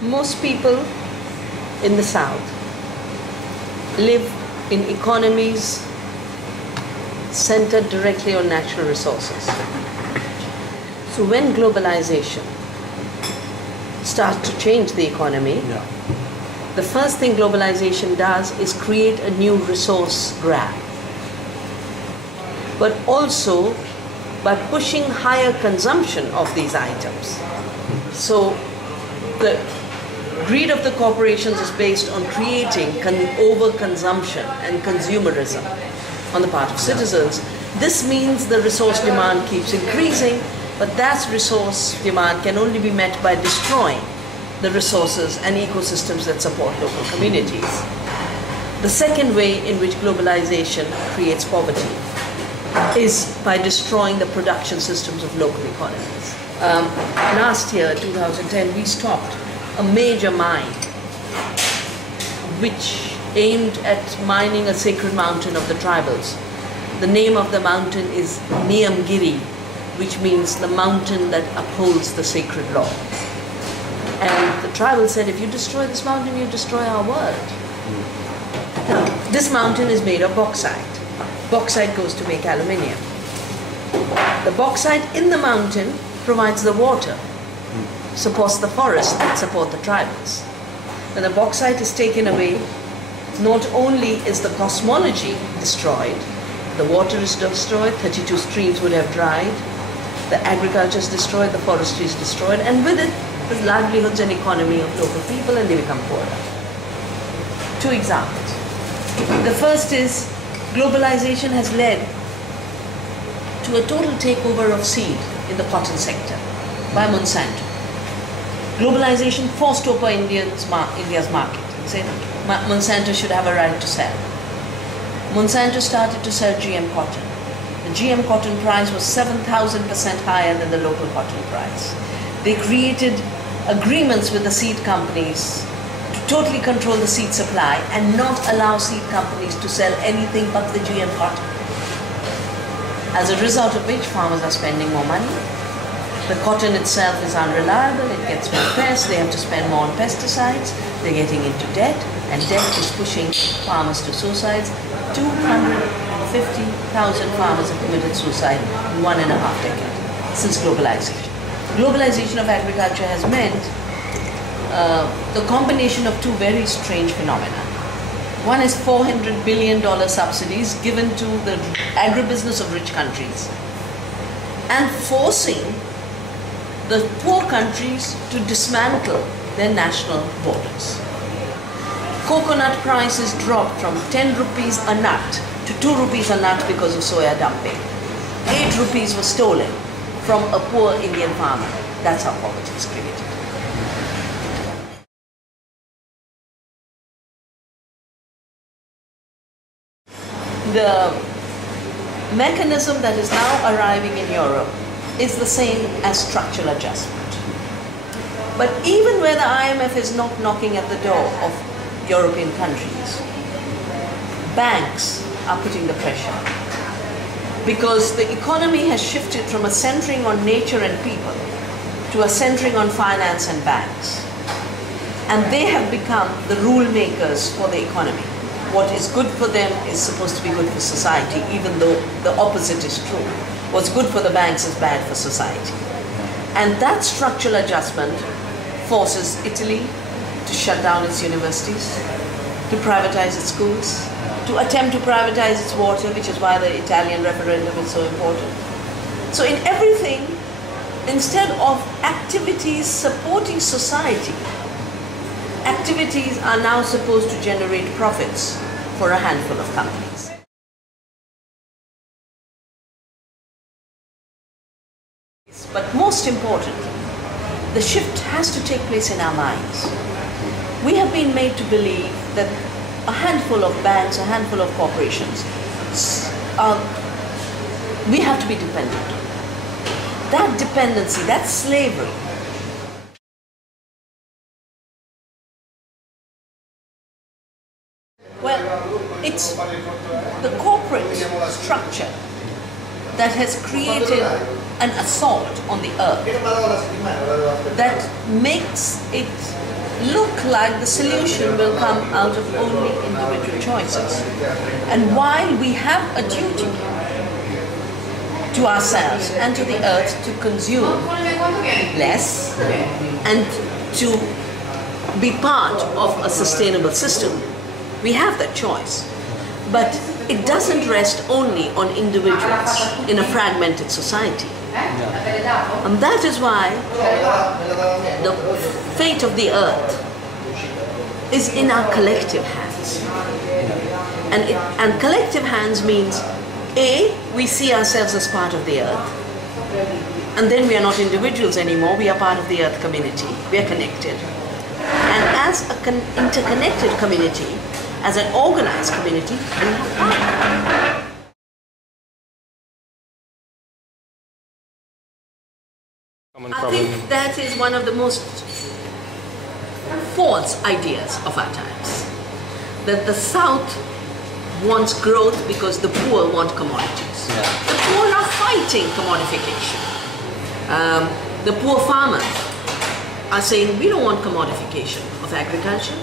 Most people in the South live in economies centered directly on natural resources. So when globalization starts to change the economy, the first thing globalization does is create a new resource grab. But also by pushing higher consumption of these items. So the greed of the corporations is based on creating overconsumption and consumerism on the part of citizens. This means the resource demand keeps increasing, but that resource demand can only be met by destroying the resources and ecosystems that support local communities. The second way in which globalization creates poverty is by destroying the production systems of local economies. Last year, 2010, we stopped a major mine which aimed at mining a sacred mountain of the tribals. The name of the mountain is Niyamgiri, which means the mountain that upholds the sacred law. And the tribal said, if you destroy this mountain, you destroy our world. Now, this mountain is made of bauxite. Bauxite goes to make aluminium. The bauxite in the mountain provides the water, supports the forests that support the tribals. When the bauxite is taken away, not only is the cosmology destroyed, the water is destroyed, 32 streams would have dried, the agriculture is destroyed, the forestry is destroyed, and with it, the livelihoods and economy of local people, and they become poorer. Two examples. The first is globalization has led to a total takeover of seed in the cotton sector by Monsanto. Globalization forced open India's market and said Monsanto should have a right to sell. Monsanto started to sell GM cotton. The GM cotton price was 7,000% higher than the local cotton price. They created agreements with the seed companies to totally control the seed supply and not allow seed companies to sell anything but the GM cotton. As a result of which, farmers are spending more money. The cotton itself is unreliable, it gets more pests, they have to spend more on pesticides, they're getting into debt, and debt is pushing farmers to suicides. 250,000 farmers have committed suicide in 1.5 decades since globalization. Globalization of agriculture has meant the combination of two very strange phenomena. One is $400 billion subsidies given to the agribusiness of rich countries and forcing the poor countries to dismantle their national borders. Coconut prices dropped from 10 rupees a nut to 2 rupees a nut because of soya dumping. 8 rupees was stolen from a poor Indian farmer. That's how poverty is created. The mechanism that is now arriving in Europe is the same as structural adjustment. But even where the IMF is not knocking at the door of European countries, banks are putting the pressure because the economy has shifted from a centering on nature and people to a centering on finance and banks. And they have become the rule makers for the economy. What is good for them is supposed to be good for society, even though the opposite is true. What's good for the banks is bad for society. And that structural adjustment forces Italy to shut down its universities, to privatize its schools, to attempt to privatize its water, which is why the Italian referendum is so important. So in everything, instead of activities supporting society, activities are now supposed to generate profits for a handful of companies. But most importantly, the shift has to take place in our minds. We have been made to believe that a handful of banks, a handful of corporations, we have to be dependent on. That dependency, that slavery, well, it's the corporate structure that has created an assault on the earth that makes it look like the solution will come out of only individual choices. And while we have a duty to ourselves and to the earth to consume less and to be part of a sustainable system, we have that choice. But it doesn't rest only on individuals in a fragmented society. And that is why the fate of the earth is in our collective hands. And collective hands means, A, we see ourselves as part of the earth, and then we are not individuals anymore, we are part of the earth community, we are connected. And as an interconnected community, as an organized community, we have power. I think that is one of the most false ideas of our times. That the South wants growth because the poor want commodities. Yeah. The poor are fighting commodification. The poor farmers are saying we don't want commodification of agriculture.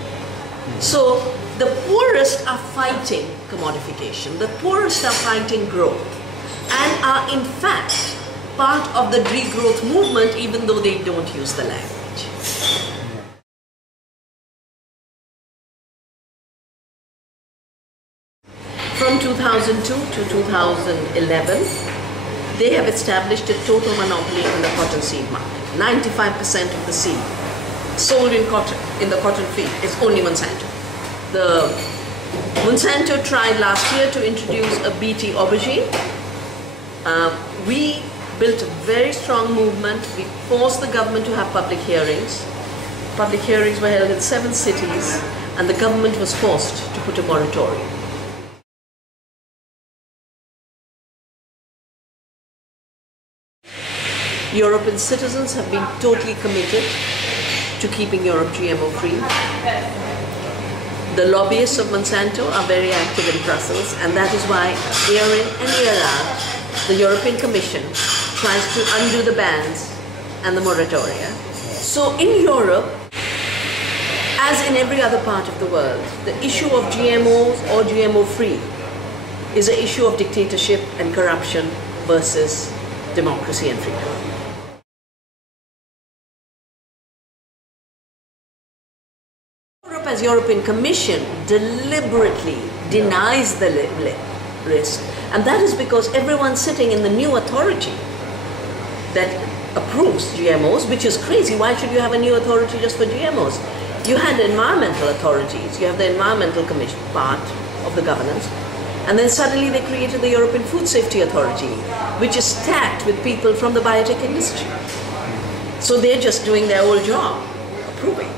So the poorest are fighting commodification. The poorest are fighting growth and are in fact part of the regrowth movement, even though they don't use the language. From 2002 to 2011, they have established a total monopoly in the cotton seed market. 95% of the seed sold in the cotton field is only Monsanto. Monsanto tried last year to introduce a BT aubergine. We built a very strong movement. We forced the government to have public hearings. Public hearings were held in 7 cities, and the government was forced to put a moratorium. European citizens have been totally committed to keeping Europe GMO free. The lobbyists of Monsanto are very active in Brussels, and that is why year in and year out, the European Commission tries to undo the bans and the moratoria. So in Europe, as in every other part of the world, the issue of GMOs or GMO free is an issue of dictatorship and corruption versus democracy and freedom. Europe, as European Commission, deliberately denies the risk, and that is because everyone sitting in the new authority that approves GMOs, which is crazy. Why should you have a new authority just for GMOs? You had environmental authorities, you have the environmental commission part of the governance, and then suddenly they created the European Food Safety Authority, which is stacked with people from the biotech industry. So they're just doing their old job, approving.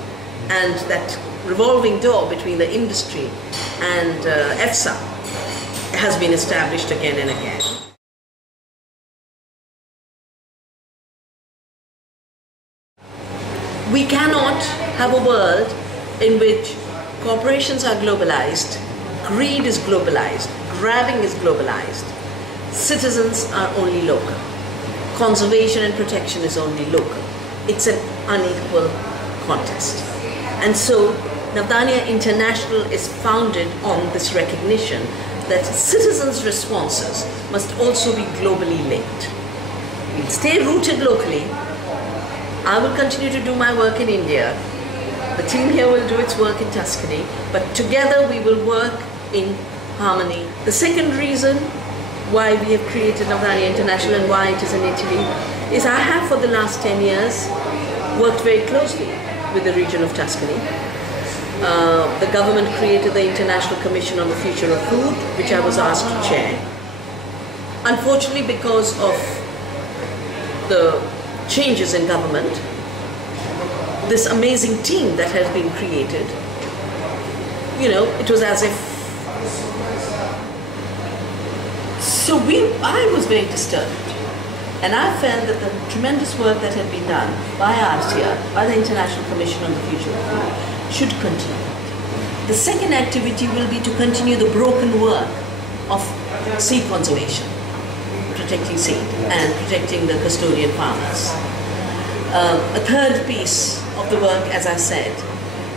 And that revolving door between the industry and EFSA has been established again and again. We cannot have a world in which corporations are globalized, greed is globalized, grabbing is globalized, citizens are only local, conservation and protection is only local. It's an unequal contest. And so Vandana International is founded on this recognition that citizens' responses must also be globally linked. We'll stay rooted locally. I will continue to do my work in India. The team here will do its work in Tuscany, but together we will work in harmony. The second reason why we have created Vandana International and why it is in Italy is I have for the last 10 years worked very closely with the region of Tuscany. The government created the International Commission on the Future of Food, which I was asked to chair. Unfortunately, because of the changes in government, this amazing team that has been created, you know, it was as if... So I was very disturbed. And I felt that the tremendous work that had been done by ARTIA, by the International Commission on the Future of Food, should continue. The second activity will be to continue the broken work of seed conservation, protecting seed and protecting the custodian farmers. A third piece of the work, as I said,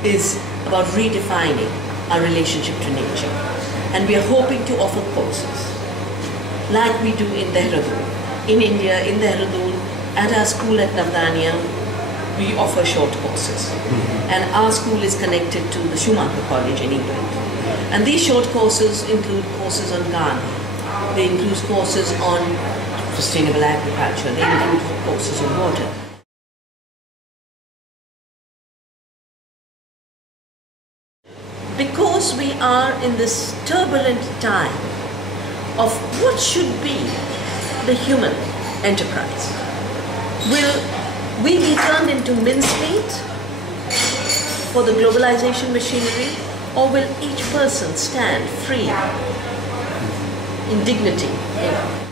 is about redefining our relationship to nature. And we are hoping to offer courses like we do in Dehradun. In India, in Dehradun, at our school at Navdanya, we offer short courses. And our school is connected to the Schumacher College in England. And these short courses include courses on Ghana. They include courses on sustainable agriculture. They include courses on water. Because we are in this turbulent time of what should be the human enterprise, will we be turned into mincemeat for the globalization machinery, or will each person stand free in dignity?